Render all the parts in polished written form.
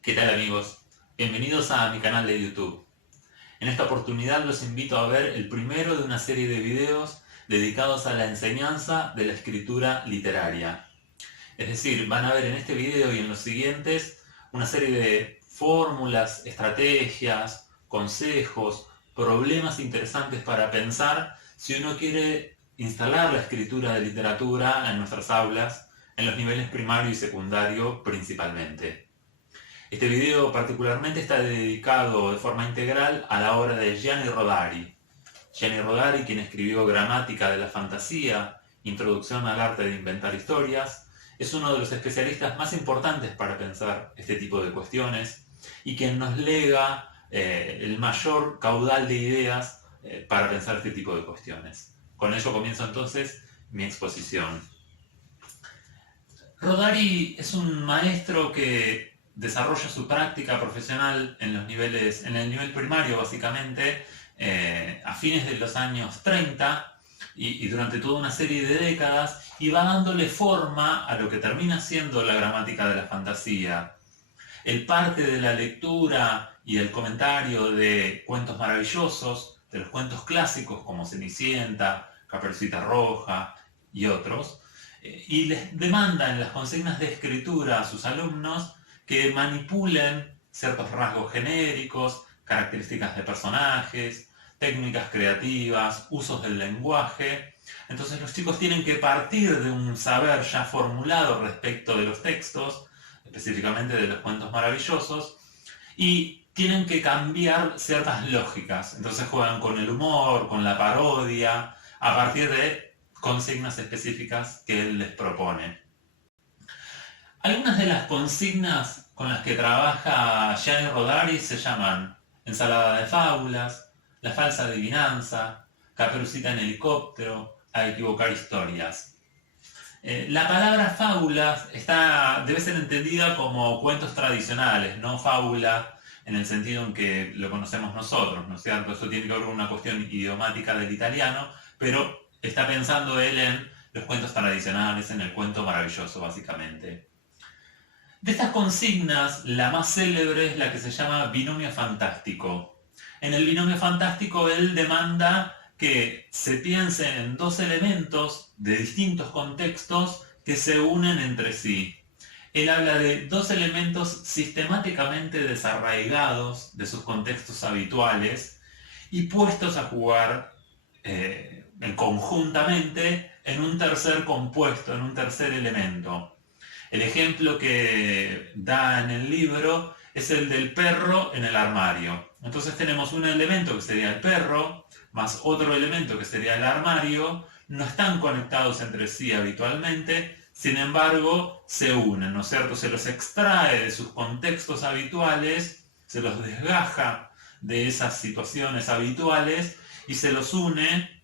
¿Qué tal amigos? Bienvenidos a mi canal de YouTube. En esta oportunidad los invito a ver el primero de una serie de videos dedicados a la enseñanza de la escritura literaria. Es decir, van a ver en este video y en los siguientes una serie de fórmulas, estrategias, consejos, problemas interesantes para pensar si uno quiere instalar la escritura de literatura en nuestras aulas, en los niveles primario y secundario principalmente. Este video particularmente está dedicado de forma integral a la obra de Gianni Rodari. Gianni Rodari, quien escribió Gramática de la Fantasía, Introducción al arte de inventar historias, es uno de los especialistas más importantes para pensar este tipo de cuestiones y quien nos lega el mayor caudal de ideas para pensar este tipo de cuestiones. Con ello comienzo entonces mi exposición. Rodari es un maestro que desarrolla su práctica profesional en el nivel primario básicamente, a fines de los años 30 y durante toda una serie de décadas, y va dándole forma a lo que termina siendo la gramática de la fantasía. Él parte de la lectura y el comentario de cuentos maravillosos, de los cuentos clásicos como Cenicienta, Caperucita Roja y otros, y les demanda en las consignas de escritura a sus alumnos que manipulen ciertos rasgos genéricos, características de personajes, técnicas creativas, usos del lenguaje. Entonces los chicos tienen que partir de un saber ya formulado respecto de los textos, específicamente de los cuentos maravillosos, y tienen que cambiar ciertas lógicas. Entonces juegan con el humor, con la parodia, a partir de consignas específicas que él les propone. Algunas de las consignas con las que trabaja Gianni Rodari se llaman ensalada de fábulas, la falsa adivinanza, Caperucita en helicóptero, a equivocar historias. La palabra fábulas debe ser entendida como cuentos tradicionales, no fábula en el sentido en que lo conocemos nosotros, ¿no es cierto? Eso tiene que ver con una cuestión idiomática del italiano, pero está pensando él en los cuentos tradicionales, en el cuento maravilloso, básicamente. De estas consignas, la más célebre es la que se llama binomio fantástico. En el binomio fantástico él demanda que se piensen en dos elementos de distintos contextos que se unen entre sí. Él habla de dos elementos sistemáticamente desarraigados de sus contextos habituales y puestos a jugar conjuntamente en un tercer compuesto, en un tercer elemento. El ejemplo que da en el libro es el del perro en el armario. Entonces tenemos un elemento que sería el perro, más otro elemento que sería el armario, no están conectados entre sí habitualmente, sin embargo se unen, ¿no es cierto? Se los extrae de sus contextos habituales, se los desgaja de esas situaciones habituales y se los une,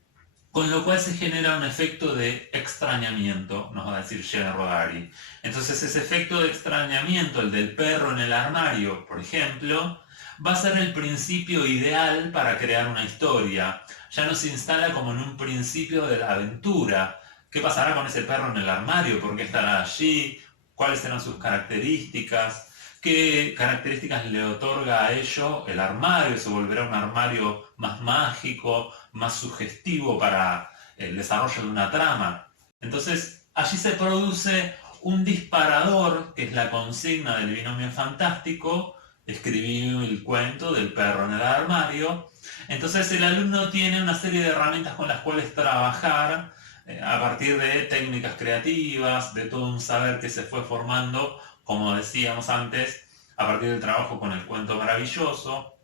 con lo cual se genera un efecto de extrañamiento, nos va a decir Gianni Rodari. Entonces ese efecto de extrañamiento, el del perro en el armario, por ejemplo, va a ser el principio ideal para crear una historia. Ya no se instala como en un principio de la aventura. ¿Qué pasará con ese perro en el armario? ¿Por qué estará allí? ¿Cuáles serán sus características? ¿Qué características le otorga a ello el armario? ¿Se volverá un armario más mágico, más sugestivo para el desarrollo de una trama? Entonces, allí se produce un disparador, que es la consigna del binomio fantástico. Escribí el cuento del perro en el armario. Entonces el alumno tiene una serie de herramientas con las cuales trabajar a partir de técnicas creativas, de todo un saber que se fue formando, como decíamos antes, a partir del trabajo con el cuento maravilloso,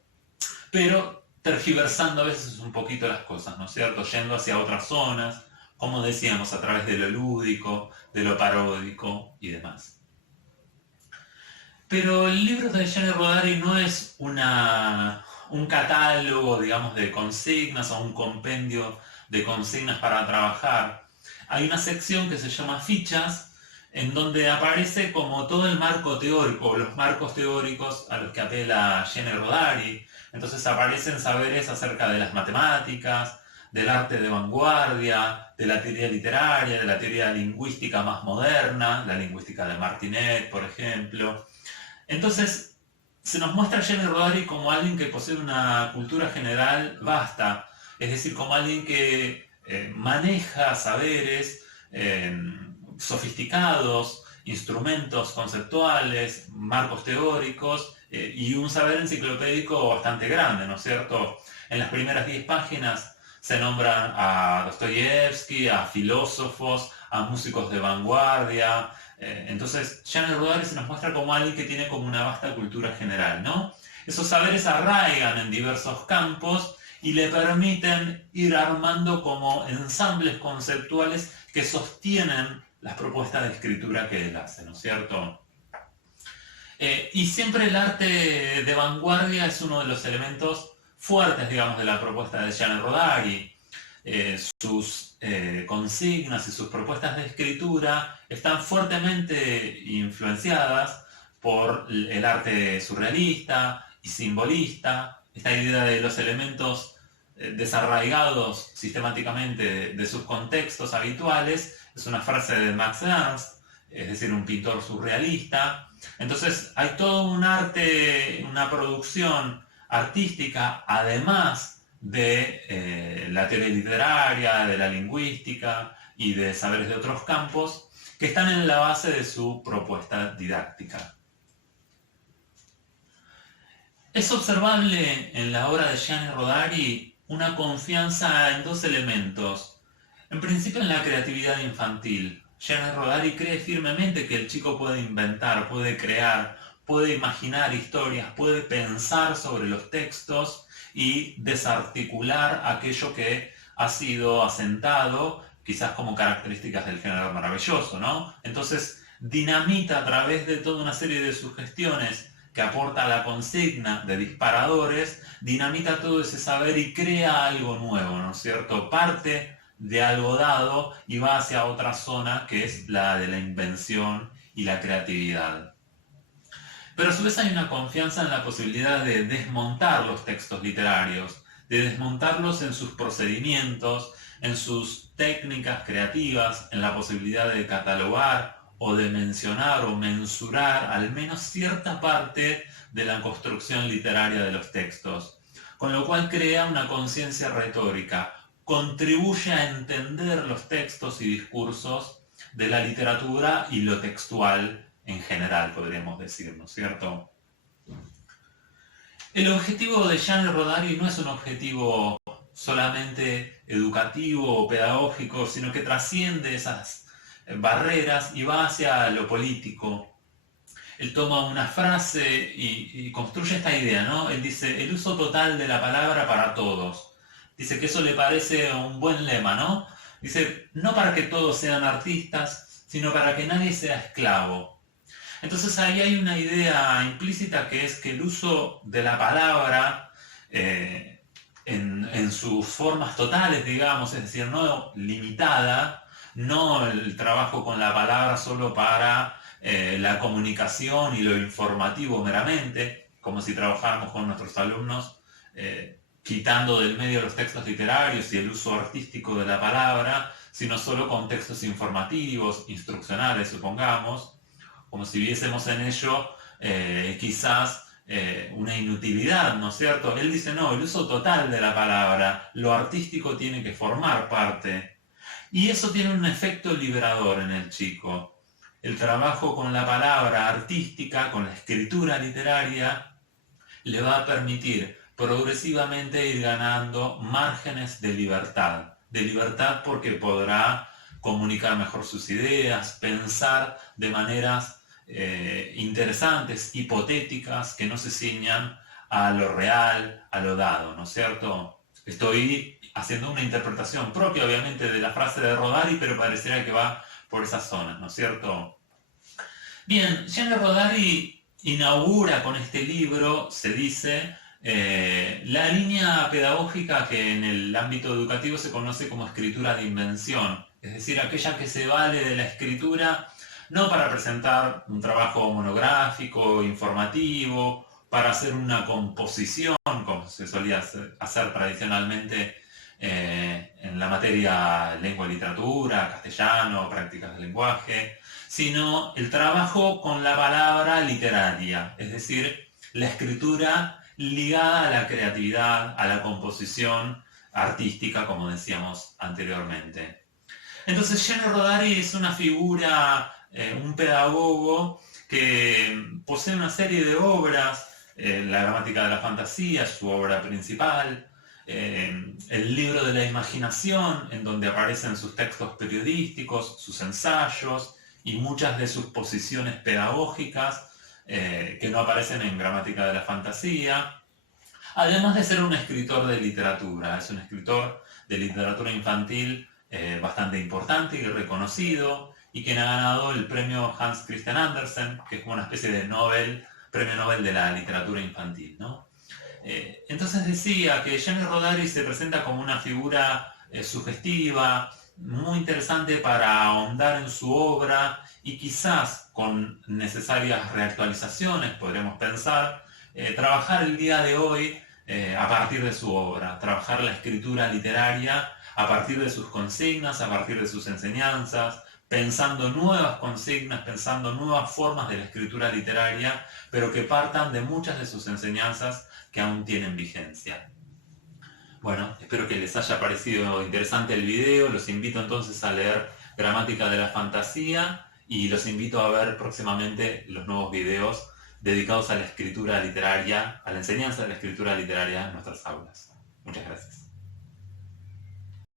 pero tergiversando a veces un poquito las cosas, ¿no es cierto? Yendo hacia otras zonas, como decíamos, a través de lo lúdico, de lo paródico y demás. Pero el libro de Gianni Rodari no es un catálogo, digamos, de consignas o un compendio de consignas para trabajar. Hay una sección que se llama fichas, en donde aparece como todo el marco teórico, los marcos teóricos a los que apela Gianni Rodari. Entonces aparecen saberes acerca de las matemáticas, del arte de vanguardia, de la teoría literaria, de la teoría lingüística más moderna, la lingüística de Martinet, por ejemplo. Entonces, se nos muestra a Gianni Rodari como alguien que posee una cultura general vasta, es decir, como alguien que maneja saberes sofisticados, instrumentos conceptuales, marcos teóricos y un saber enciclopédico bastante grande, ¿no es cierto? En las primeras 10 páginas se nombran a Dostoyevsky, a filósofos, a músicos de vanguardia. Entonces, Gianni Rodari se nos muestra como alguien que tiene como una vasta cultura general, ¿no? Esos saberes arraigan en diversos campos y le permiten ir armando como ensambles conceptuales que sostienen las propuestas de escritura que él hace, ¿no es cierto? Y siempre el arte de vanguardia es uno de los elementos fuertes, digamos, de la propuesta de Gianni Rodari. Sus consignas y sus propuestas de escritura están fuertemente influenciadas por el arte surrealista y simbolista, esta idea de los elementos desarraigados sistemáticamente de sus contextos habituales. Es una frase de Max Ernst, es decir, un pintor surrealista. Entonces hay todo un arte, una producción artística, además de la teoría literaria, de la lingüística y de saberes de otros campos, que están en la base de su propuesta didáctica. Es observable en la obra de Gianni Rodari una confianza en dos elementos. En principio en la creatividad infantil. Gianni Rodari cree firmemente que el chico puede inventar, puede crear, puede imaginar historias, puede pensar sobre los textos y desarticular aquello que ha sido asentado, quizás como características del género maravilloso, ¿no? Entonces dinamita a través de toda una serie de sugestiones que aporta la consigna de disparadores, dinamita todo ese saber y crea algo nuevo, ¿no es cierto? Parte de algo dado y va hacia otra zona que es la de la invención y la creatividad. Pero a su vez hay una confianza en la posibilidad de desmontar los textos literarios, de desmontarlos en sus procedimientos, en sus técnicas creativas, en la posibilidad de catalogar o de mencionar o mensurar al menos cierta parte de la construcción literaria de los textos, con lo cual crea una conciencia retórica, contribuye a entender los textos y discursos de la literatura y lo textual en general, podríamos decir, ¿no es cierto? El objetivo de Gianni Rodari no es un objetivo solamente educativo o pedagógico, sino que trasciende esas barreras y va hacia lo político. Él toma una frase y construye esta idea, ¿no? Él dice, el uso total de la palabra para todos. Dice que eso le parece un buen lema, ¿no? Dice, no para que todos sean artistas, sino para que nadie sea esclavo. Entonces ahí hay una idea implícita que es que el uso de la palabra en sus formas totales, digamos, es decir, no limitada, no el trabajo con la palabra solo para la comunicación y lo informativo meramente, como si trabajáramos con nuestros alumnos quitando del medio los textos literarios y el uso artístico de la palabra, sino solo con textos informativos, instruccionales, supongamos, como si viésemos en ello quizás una inutilidad, ¿no es cierto? Él dice, no, el uso total de la palabra, lo artístico tiene que formar parte. Y eso tiene un efecto liberador en el chico. El trabajo con la palabra artística, con la escritura literaria, le va a permitir progresivamente ir ganando márgenes de libertad. De libertad porque podrá comunicar mejor sus ideas, pensar de maneras interesantes, hipotéticas, que no se ciñan a lo real, a lo dado, ¿no es cierto? Estoy haciendo una interpretación propia, obviamente, de la frase de Rodari, pero pareciera que va por esas zonas, ¿no es cierto? Bien, Gianni Rodari inaugura con este libro, se dice, la línea pedagógica que en el ámbito educativo se conoce como escritura de invención, es decir, aquella que se vale de la escritura no para presentar un trabajo monográfico, informativo, para hacer una composición, como se solía hacer tradicionalmente en la materia lengua y literatura, castellano, prácticas del lenguaje, sino el trabajo con la palabra literaria, es decir, la escritura ligada a la creatividad, a la composición artística, como decíamos anteriormente. Entonces Gianni Rodari es una figura, un pedagogo que posee una serie de obras, la gramática de la fantasía, su obra principal, el libro de la imaginación, en donde aparecen sus textos periodísticos, sus ensayos y muchas de sus posiciones pedagógicas que no aparecen en gramática de la fantasía. Además de ser un escritor de literatura, es un escritor de literatura infantil bastante importante y reconocido, y quien ha ganado el premio Hans Christian Andersen, que es como una especie de premio Nobel de la literatura infantil, ¿no? Entonces decía que Gianni Rodari se presenta como una figura sugestiva, muy interesante para ahondar en su obra y quizás con necesarias reactualizaciones, podremos pensar, trabajar el día de hoy a partir de su obra, trabajar la escritura literaria a partir de sus consignas, a partir de sus enseñanzas, pensando nuevas consignas, pensando nuevas formas de la escritura literaria, pero que partan de muchas de sus enseñanzas que aún tienen vigencia. Bueno, espero que les haya parecido interesante el video, los invito entonces a leer Gramática de la Fantasía y los invito a ver próximamente los nuevos videos dedicados a la escritura literaria, a la enseñanza de la escritura literaria en nuestras aulas. Muchas gracias.